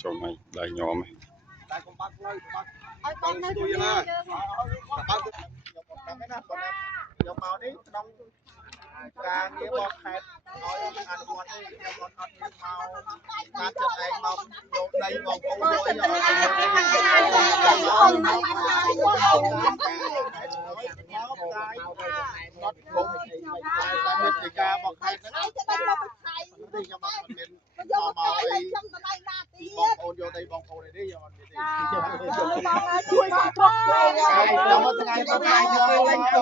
ចូលមកដៃញោមយកមកនេះក្នុងការងារបោះខេត្តឲ្យអនុវត្តនេះខ្ញុំអត់មានមកបានចិត្តឯងមកយកដីបងប្អូនយកឲ្យមានទីការបោះខេត្តហ្នឹងខ្ញុំអត់មានមកអីបងប្អូនយកដីបងប្អូននេះយកអត់មានទេជួយសង្គ្រោះខ្ញុំមកថ្ងៃទៅថ្ងៃយកលេងទ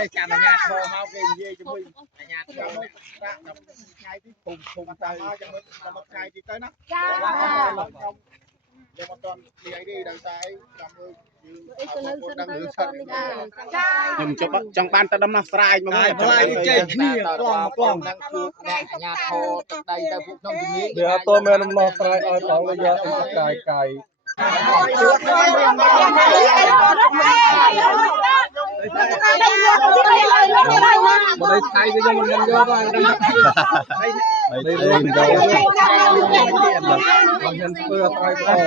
ៅចាំអាញាធមមកគេនិយាយជាមួយអាញាធមថ្ងៃទីភូមិតាមមកចាំមើលថ្ងៃទីទៅណាចាខ្ញុំយកមកតន់និយាយនេះដល់តែចាំមើលខ្ញុំចង់បានទៅដំណោះស្រាយមកវិញផ្លាយចេញគ្នាក្លងដឹងជួបអ្នកអាញាធរទឹកដីទៅពួកខ្ញុំជំនាញវាអត់តមានដំណោះស្រាយឲ្យបងយកអីកាយមកđây thay với nhau mình vô thôi đây lên đâu mình nhân vừa tay thôi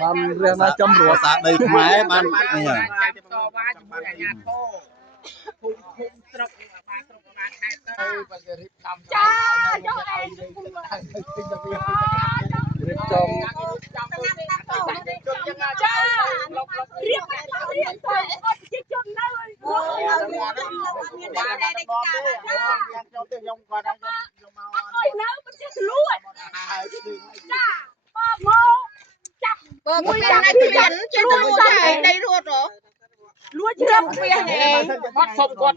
ban riêng là chấm rửa sạch đây máy ban này à Mùi này thì bắn trên đây ruột rồi. Lúa chưa? Bắt xong con.